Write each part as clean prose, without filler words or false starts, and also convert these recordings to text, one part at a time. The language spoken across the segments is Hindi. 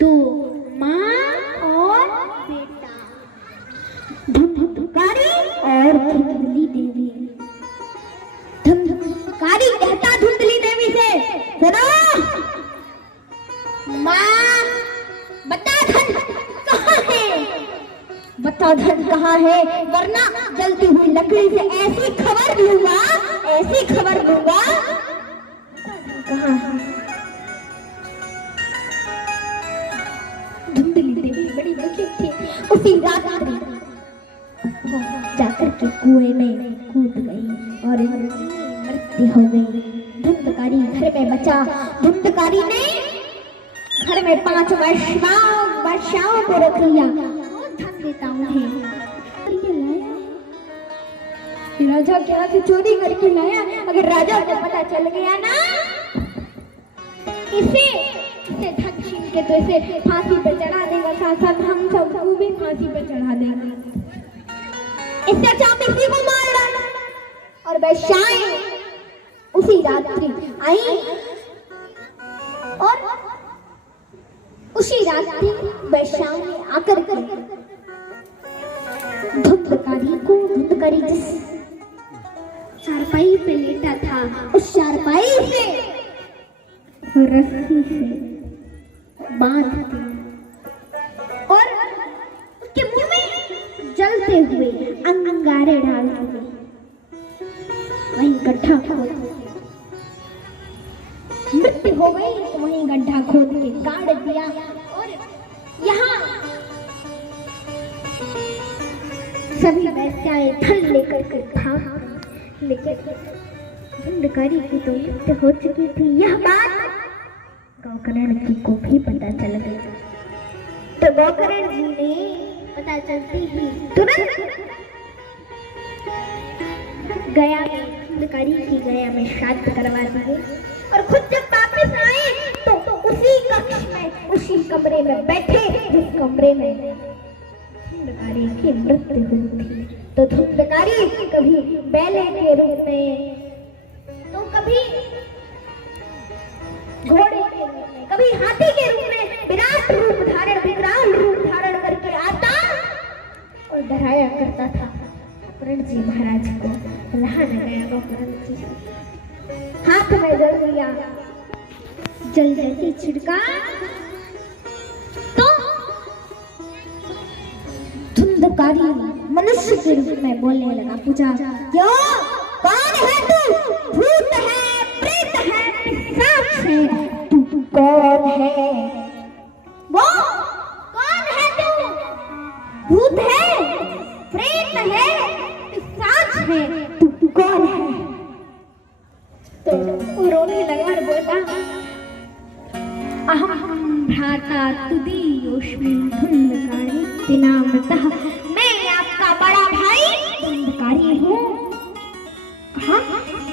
तो माँ और बेटा, धुंधकारी और धुंधली देवी। धुंधकारी कहता धुंधली देवी से, सुनो माँ, बता धन कहाँ है, बता धन कहाँ है, वरना जलती हुई लकड़ी से ऐसी खबर लूंगा, ऐसी खबर लूंगा। कहाँ है? धुंधली देवी बड़ी दुखी थी। उसी रात्रि जाकर के कुएं में कूद गई और मृत्यु हो गई। धुंधकारी घर में बचा। धुंधकारी ने घर में 5 वर्षाओं को रख लिया। धन देता उन्हें। राजा के हाथ से चोरी करके लाया। अगर राजा को पता चल गया ना, इसे धन छीन के तो इसे फांसी पे चढ़ा देगा, साथ साथ हम सबको भी फांसी पे चढ़ा देगा। इससे अच्छा इसी को मार डाला। और वैश्याएं उसी रात्रि आई और उसी रात्रि वैश्याओं ने आकर के धुंधकारी जिस चारपाई पे लेटा था, उस चारपाई से रस्सी से बांध दिया और उसके मुंह में जलते हुए अंगारे डाल दिए। वहीं गड्ढा खोद, मृत्यु हो गई तो वहीं गड्ढा खोद के गाड़ दिया। और यहाँ सभी वैश्याएं धन लेकर के भाग, लेकिन धुंधकारी की तो मृत्यु हो चुकी थी। यह बात गौकर्ण जी को भी पता चल गई। तो गौकर्ण जी ने पता चलती ही तुरंत गया में धुंधकारी की गया में श्राद्ध करवा दिए। और खुद जब वापस आए तो उसी कक्ष में, उसी कमरे में बैठे जिस कमरे में धुंधकारी की मृत्यु हुई थी। तो धुंधकारी कभी बैले के रूप में, तो कभी घोड़े के रूप में, कभी हाथी के रूप में विराट रूप धारण, विकराल रूप धारण करके आता और डराया करता था। गौकर्ण जी महाराज को रहा न गया। गौकर्ण जी हाथ में जल दिया, जल जैसी छिड़का तो धुंधकारी मनुष्य के रूप में बोलने लगा। पूछा, क्यों, कौन है तू? भूत है, प्रेत है, पिशाच है, तू कौन है? वो कौन है तू? भूत है, प्रेत है, पिशाच है, तू कौन है? तो वो रोने लगा और बोला, अहम भ्राता तुदीयोऽस्मि धुंधकारी नामतः, मैं आपका बड़ा भाई धुंधकारी हूँ। कहा,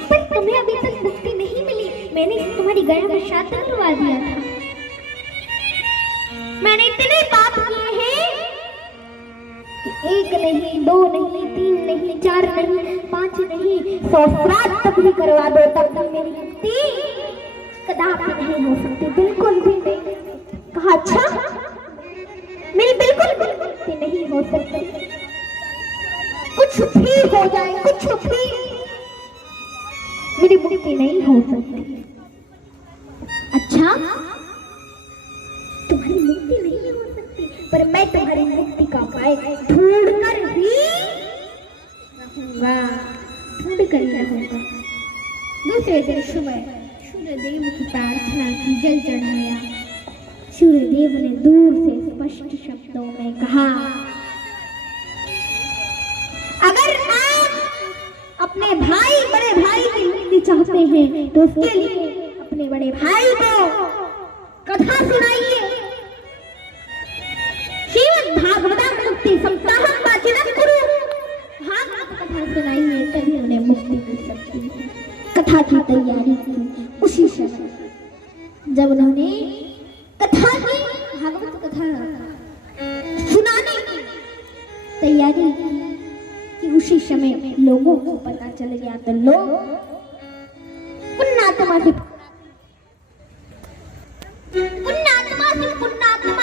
पर तुम्हें अभी तक मुक्ति नहीं मिली। मैंने तुम्हारी गया में श्राद्ध करवा दिया था। मैंने इतने पाप किए हैं कि 1 नहीं, 2 नहीं, 3 नहीं, 4 नहीं, 5 नहीं, 100 श्राद्ध तक भी करवा दो, तब तक मेरी मुक्ति कदापि नहीं हो सकती, बिल्कुल भी नहीं। कहा, अच्छा, मेरी बिल्कुल भी मुक्ति नहीं हो सकती। कुछ भी हो जाए, कुछ भी, मेरी मुक्ति नहीं हो सकती। अच्छा, तुम्हारी मुक्ति नहीं हो सकती, पर मैं तुम्हारी मुक्ति का उपाय ढूंढ कर ही रहूंगा, ढूंढ कर ही रहूंगा। दूसरे दिन सुबह सूर्यदेव की प्रार्थना की, जल चढ़ाया। सूर्यदेव ने दूर से स्पष्ट शब्दों में कहा, अगर आप अपने भाई, बड़े भाई की मुक्ति चाहते हैं तो उसके लिए अपने बड़े भाई को कथा सुनाइए। श्रीमद् भागवतम मुक्ति सप्ताहम वाचिनम कुरु, भागवत कथा सुनाइए, तभी उन्हें मुक्ति मिल सकती है। कथा की तैयारी की। उसी समय जब उन्होंने कथा की, भागवत कथा सुनाने की तैयारी की, उसी समय लोगों को पता चल गया। तो लोग पुण्यात्मा से पुण्यात्मा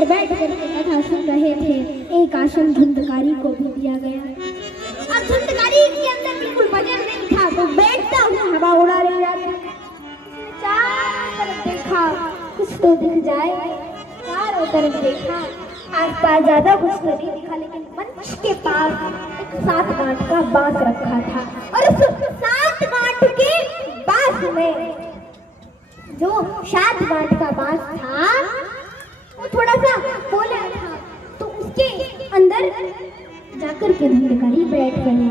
और बैठ कर कथा सुन रहे थे। एक आसन धुंधकारी को भी दिया गया। अब धुंधकारी के अंदर बिल्कुल वजन नहीं था, तो बैठता हुआ हवा उड़ा रही जाती। चारों तरफ देखा, कुछ तो दिख जाए। चारों तरफ देखा, आसपास ज्यादा कुछ तो नहीं दिखा, लेकिन मंच के पास एक 7 गांठ का बांस रखा था। और उस 7 गांठ के बांस में, जो 7 गांठ का बांस था, वो थोड़ा सा बोला था, तो उसके अंदर जाकर के धुंधकारी बैठ गया।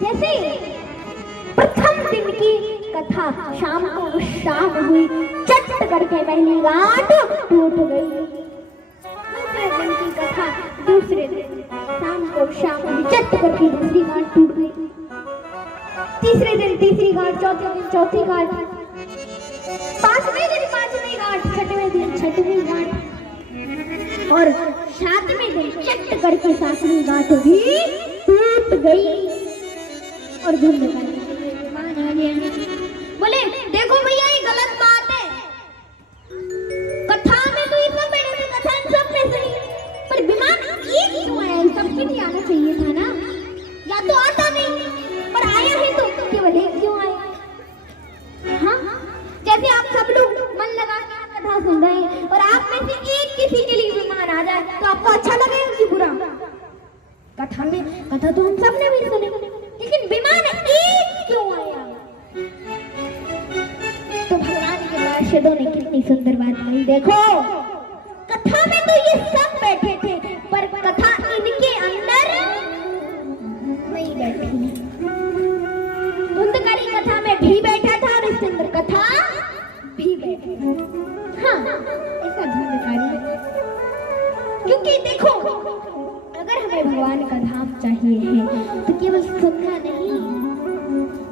जैसे प्रथम दिन की कथा शाम को शाम हुई, चट करके पहली गांठ टूट गई। दूसरे दिन की कथा दूसरे दिन शाम को शाम हुई, चट करके दूसरी गांठ टूट गई। तीसरे दिन तीसरी गांठ, चौथे दिन चौथी गांठ, 5वें दिन 5वीं गांठ, 6वें दिन 6वीं गांठ, और 7वें दिन चट करके 7वीं गांठ भी टूट गई। और धुंधकारी विमान आ गया। बोले देखो भैया, ये गलत बात है। कथा में तो ये सब बैठे थे, कथा सब में सही, पर विमान एक क्यों आया? सबके लिए आना चाहिए था ना, या तो आता नहीं, पर आया है तो केवल एक क्यों आया? हाँ, जैसे आप सब लोग मन लगा के कथा सुन रहे हैं और आप में से एक किसी के लिए विमान आ जाए, तो आपको अच्छा लगेगा कि बुरा? कथा तो हम सब ने भी सुनी, लेकिन विमान एक क्यों आया? तो भगवान के पार्षदों ने कितनी सुंदर बात कही। देखो, कथा में तो ये सब बैठे थे, पर कथा इनके अंदर नहीं बैठी। धुंधकारी कथा में भी बैठा था और इसके अंदर कथा भी बैठी। हाँ, ऐसा धुंधकारी। क्योंकि देखो, अगर हमें भगवान का धाम चाहिए है तो केवल सुनना नहीं,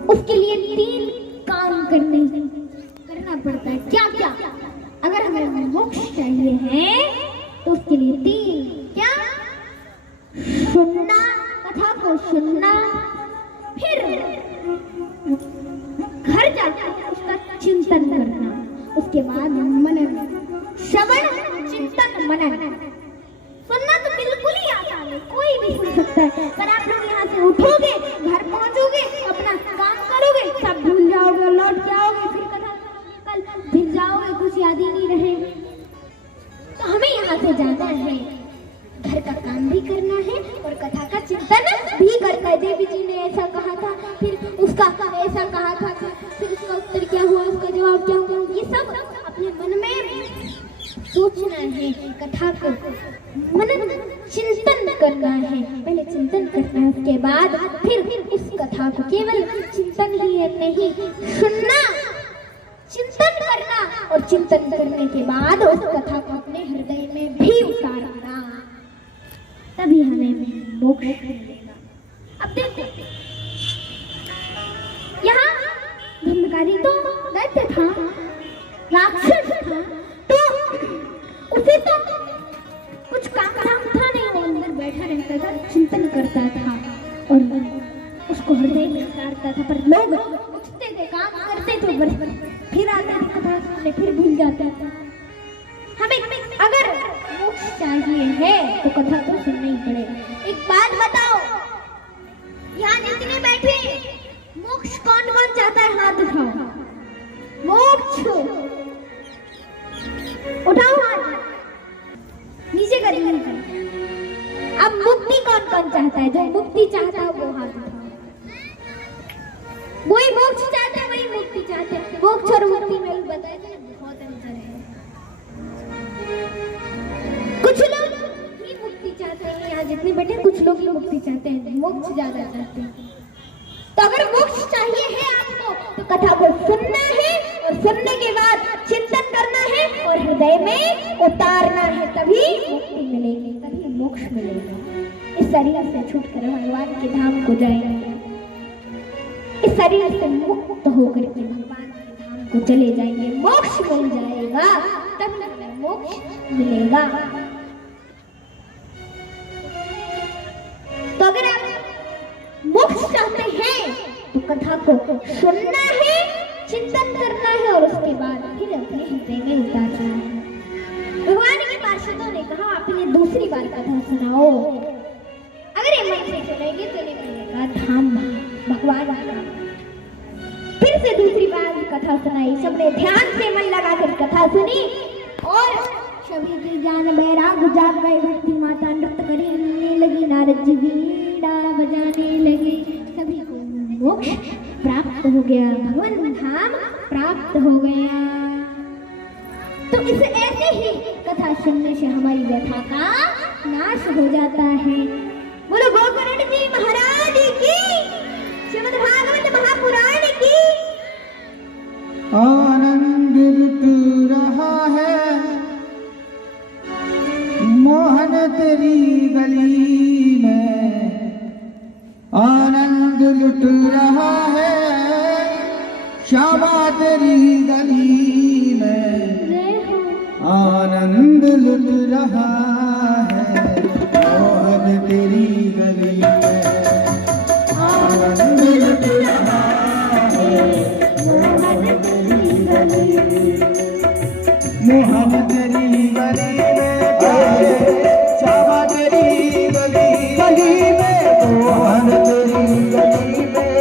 उसके लिए 3 काम करना पड़ता है। क्या क्या? अगर हमें मोक्ष चाहिए है तो उसके लिए 3 क्या? सुनना, कथा को सुनना, फिर घर जाकर उसका चिंतन करना, उसके बाद मनन, श्रवण, चिंतन, मनन। सुनना तो बिल्कुल ही आसान है, कोई भी सुन सकता है, पर आप लोग यहाँ से उठोगे, घर पहुँचोगे, अपना काम करोगे, सब भूल जाओगे, लौट के आओगे, फिर कथा कल फिर जाओगे, कुछ याद ही नहीं रहे। तो हमें यहाँ से जाना है, घर का काम भी करना है और कथा का चिंतन भी करना है। देवी जी ने ऐसा कहा था, फिर उसका ऐसा कहा था, फिर उसका उत्तर क्या हुआ, उसका जवाब क्या हुआ, ये सब अपने मन में सोचना है। कथा को मनन चिंतन करना है, पहले चिंतन करना है, उसके बाद फिर उस कथा को केवल चिंतन ही नहीं, सुनना, चिंतन करना, और चिंतन करने के बाद उस कथा को अपने हृदय में भी उतारना, तभी हमें मोक्ष मिलेगा। अब देखो, यहाँ धुंधकारी तो दैत्य था, राक्षस था, तो उसे तो कुछ काम था नहीं, वो अंदर बैठा रहता था, चिंतन करता था और उसको हृदय में उतारता था। पर लोग उठते थे, काम करते थे, फिर आते थे कथा सुनने, फिर भूल जाते थे। हमें अगर मोक्ष चाहिए है तो कथा तो सुनना ही पड़ेगा। एक बात बताओ, यहाँ जितने बैठे मोक्ष कौन कौन चाहता है? हाथ उठाओ। मोक्ष उठाओ हाथ, नीचे करिए। अब मुक्ति कौन कौन चाहता है? जो मुक्ति चाहता है वो हाथ उठाओ। वही मोक्ष चाहता है, वही मुक्ति चाहते हैं। मोक्ष और मुक्ति में बताया था, बहुत अंतर है। कुछ लोग ही मुक्ति चाहते हैं, यहाँ जितने बैठे कुछ लोग ही मुक्ति चाहते हैं, मोक्ष ज्यादा चाहते हैं। तो अगर मोक्ष चाहिए है आपको तो कथा को सुनना है और सुनने के बाद चिंतन करना है और हृदय में उतारना है, तभी मुक्ति मिलेगी, तभी मोक्ष मिलेगा। इस शरीर से छूटकर भगवान के धाम को जाएंगे, इस शरीर से मुक्त होकर के भगवान के धाम को चले जाएंगे, मोक्ष मिल जाएगा, तब हमें मोक्ष मिलेगा। तो अगर आप मोक्ष चाहते हैं तो कथा को सुनना है, चिंतन करना है और उसके बाद फिर अपने हृदय में उतारना है। भगवान के पार्षदों ने कहा, सुनी और सभी की जान बैराग जाग गए। भक्ति माता नृत्य करने लगी, नारद जी वीणा बजाने लगे। सभी को मोक्ष प्राप्त हो गया, भगवान धाम प्राप्त हो गया। तो इस ऐसे ही कथा सुनने से हमारी व्यथा का नाश हो जाता है। बोलो गोकर्ण जी महाराज की, श्रीमद् भागवत महापुराण की। आनंद लुट रहा है मोहन तेरी गली में, आनंद लुट रहा है श्यामा तेरी गली में, आनंद लुट रहा है मोहन तेरी गली में, आनंद लुट रहा है मोहन तेरी गली में, मोहन तेरी गली में, श्यामा तेरी गली में, मोहन तेरी गली में,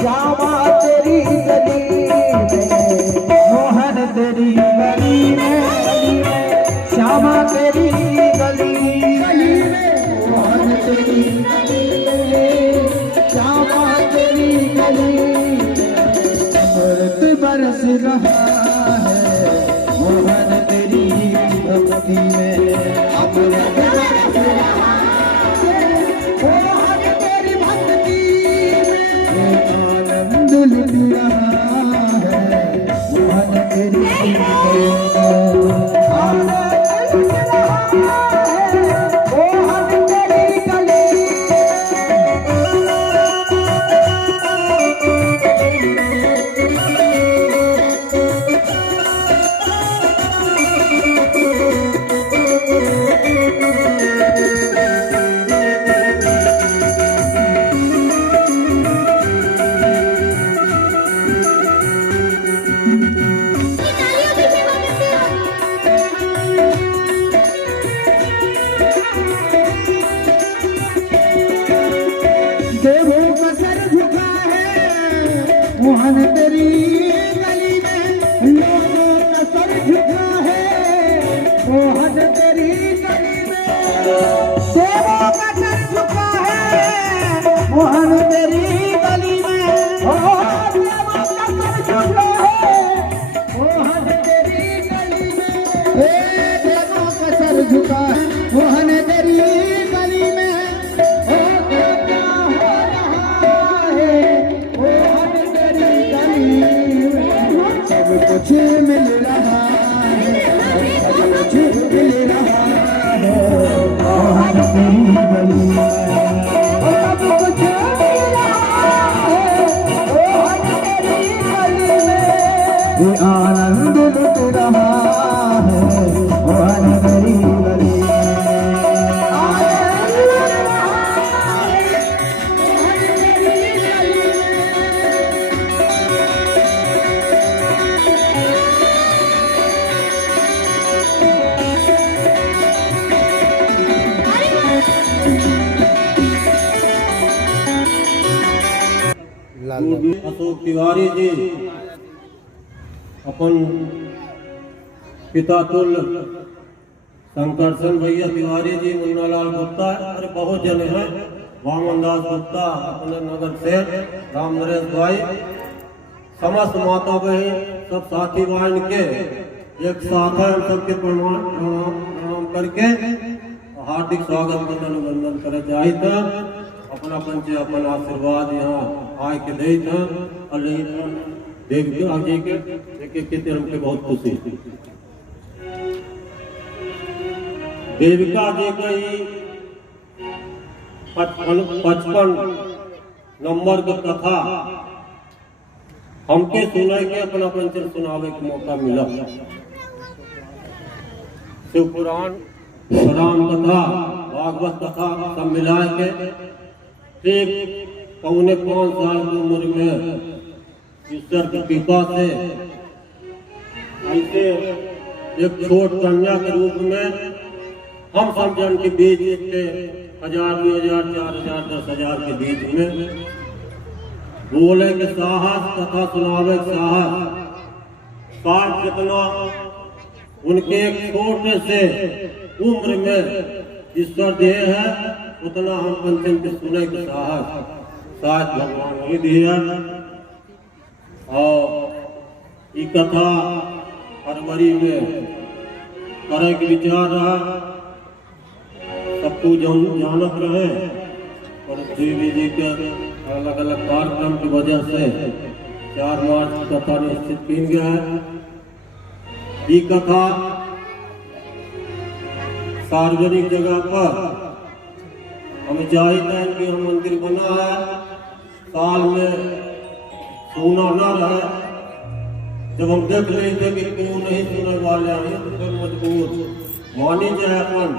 श्यामा तेरी गली में, मोहन तेरी गली में, श्यामा तेरी गली में, मोहन तेरी गली में, श्यामा तेरी गली में, अमृत बरस रहा है मोहन तेरी भक्ति में, अमृत बरस रहा है मोहन तेरी भक्ति में, आनंद लुट रहा है मोहन तेरी गली में, आनंद लुट रहा है मोहन तेरी गली देवों का सर झुका है मोहन तेरी गली में, लोगों का सर झुका है मोहन तेरी गली में, देवों का सर झुका है मोहन तेरी गली में, देवों का सर झुका है मोहन तेरी गली में, देवों का सर झुका है मोहन तेरी गली में, कुछ मिल रहा है, कुछ मिल रहा है मोहन तेरी गली में, सब कुछ मिल रहा है मोहन तेरी गली में, ये आनंद लुट रहा है मोहन तेरी गली में, आनंद लुट रहा है मोहन तेरी गली में। अशोक तिवारी जी अपन पिता तुल्य शंकरसन भैया तिवारी जी, मुन्नालाल गुप्ता, अरे बहुत जने हैं, वामन दास गुप्ता अपने नगर से, राम नरेश भाई, समस्त माता बहन सब साथी बहन के एक साथ है, हम सबके प्रणाम करके हार्दिक स्वागत करने वंदन करे जाए था। अपना पंचे अपन आशीर्वाद यहाँ आए के दे था, देख के आगे के देख के हमके बहुत खुशी। देविका जी का ही 55 नंबर की कथा हमके सुनाए के अपना पंचर सुनावे के मौका मिला। शिव पुराण, राम कथा, भागवत कथा सब मिला के ठीक 4.25 साल की उम्र में ईश्वर की कृपा से ऐसे एक छोट कन्या के रूप में हम सब जन के बीच के 1000, 2000, 4000, 10,000 के बीच में बोले के साहस, कथा सुनावे के साहस शायद जितना उनके एक छोटे से उम्र में ईश्वर दिए है उतना हम पंचम के सुने के साहस शायद भगवान नहीं दिए। और ये कथा फरवरी में करे के विचार रहा, सबको जानत रहे, और देवी जी के अलग अलग कार्यक्रम की वजह से 4 मार्च कथा निश्चित की गया है। ये कथा सार्वजनिक जगह पर हम चाहते हैं कि हम मंदिर बना है, साल में सोना न रहे। जब हम देख लेते कि क्यों नहीं सुनने वाले हैं तो फिर मजबूर मानी जाए, अपन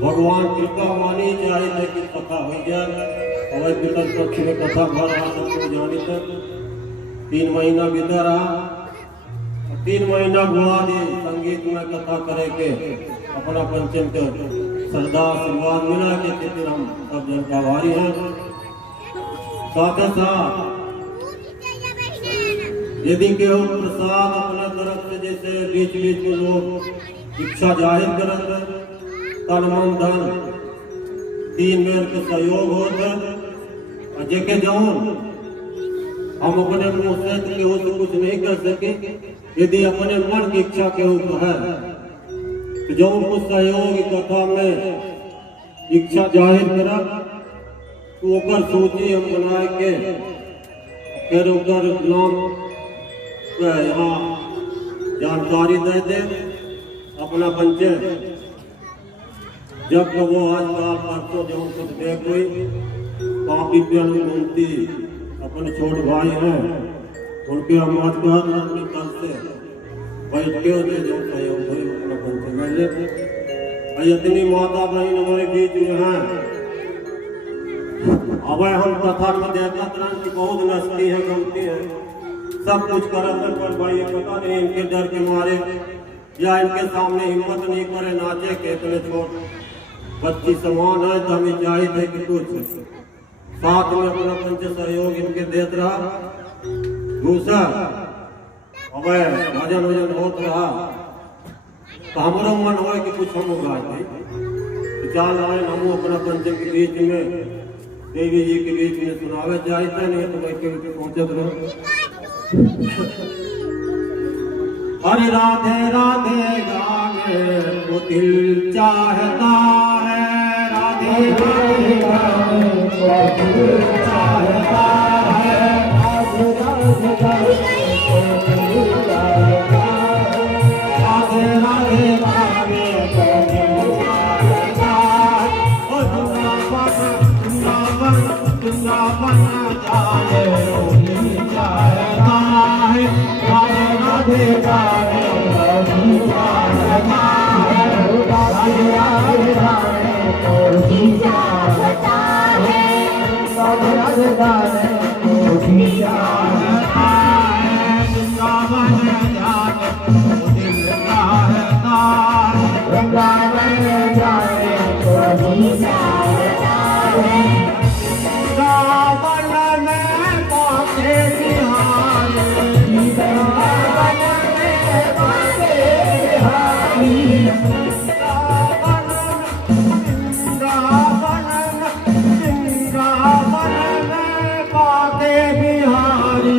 भगवान कृपा मानी चाहिए कि कथा हो जाए। हमारे पितर पक्ष में कथा भर रहा, सबको जानी थे 3 महीना बीता रहा, 3 महीना घुमा दी संगीत में कथा करे के अपना पंचम के श्रद्धा आशीर्वाद मिला के फिर हम सब जन का आभारी हैं। साथ साथ यदि केहू प्रसाद अपने तरफ से जैसे बीच बीच में लोग इच्छा जाहिर करते तन मन धन 3 बेर के सहयोग होते, और जेके जाऊं हम अपने मुंह से केहू से कुछ नहीं कर सके। यदि अपने मन की इच्छा केहू को है तो जो उनको सहयोग कथा में इच्छा जाहिर करा तो ओकर सूची हम बनाए के फिर ओकर नाम यहाँ जानकारी दे दे अपना पंचायत। जब वो आजकल परसों जो कुछ देख हुई काफी घूमती अपने छोटे भाई हैं उनके हम आज कल से बैठ के होते जो सहयोग हुई अपना पंचायत। इतनी माता बहन हमारे बीच में हैं, अब हम कथा में देखा तुरंत की बहुत नस्ती है, गलती है, सब कुछ करते पर भाई पता नहीं इनके डर के मारे या इनके सामने हिम्मत नहीं करे नाचे के। इतने छोट बच्ची समान है तो हमें चाहिए कि कुछ साथ में अपना पंच सहयोग इनके देते रहा। दूसरा अब भजन वजन होत रहा तो हमारा मन हो कि कुछ हम गाते तो चाल आए हम अपना पंचम के बीच में देवी जी के बीच में सुनावे चाहते नहीं तो बैठ के पहुंचत रहो। हरे राधे राधे गाने को दिल चाहता है, राधे राधे गाने को दिल चाहता है, राधे राधे गाने को दिल चाहता है, राधे राधे गाने को दिल चाहता है। ओ वृंदावन जाए वो दिल चाहता है, राधे राधे गाने को दिल चाहता है, राधे राधे गाने को दिल चाहता है, राधे राधे गाने को दिल चाहता है। वृंदावन जाने को दिल चाहता है, वृंदावन जाने को दिल चाहता है। वृंदावन में पाते बिहारी, वृंदावन में पाते बिहारी, वृंदावन में पाते बिहारी।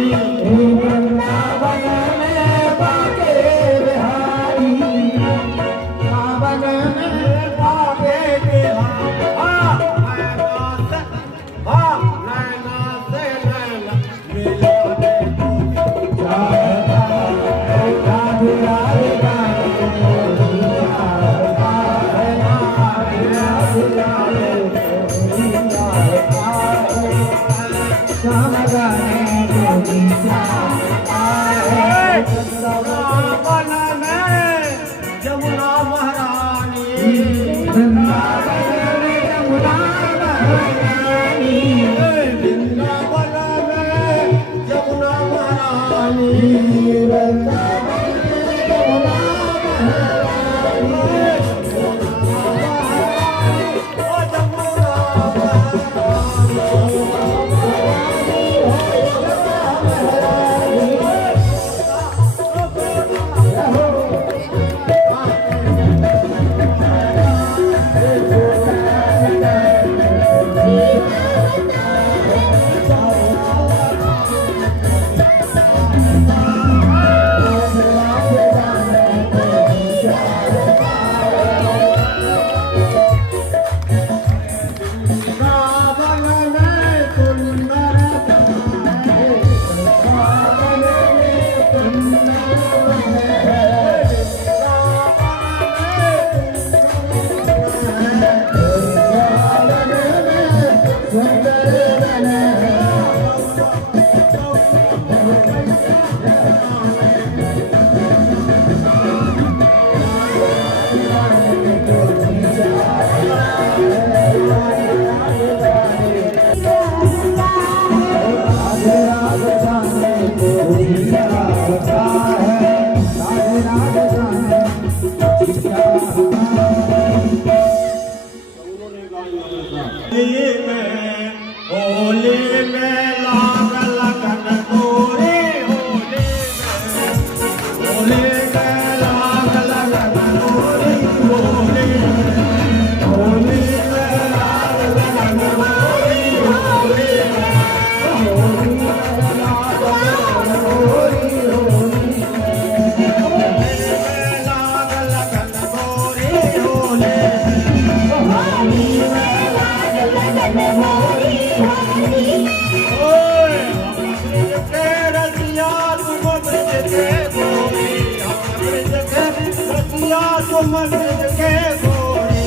मस्जिद के गोरे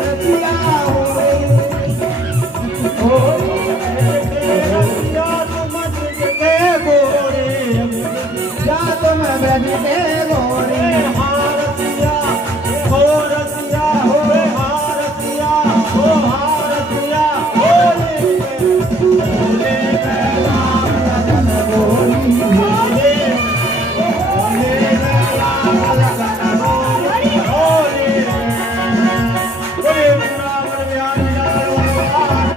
रसिया हो या तुम मस्जिद के गोरे या तुम ब्रज के गोरे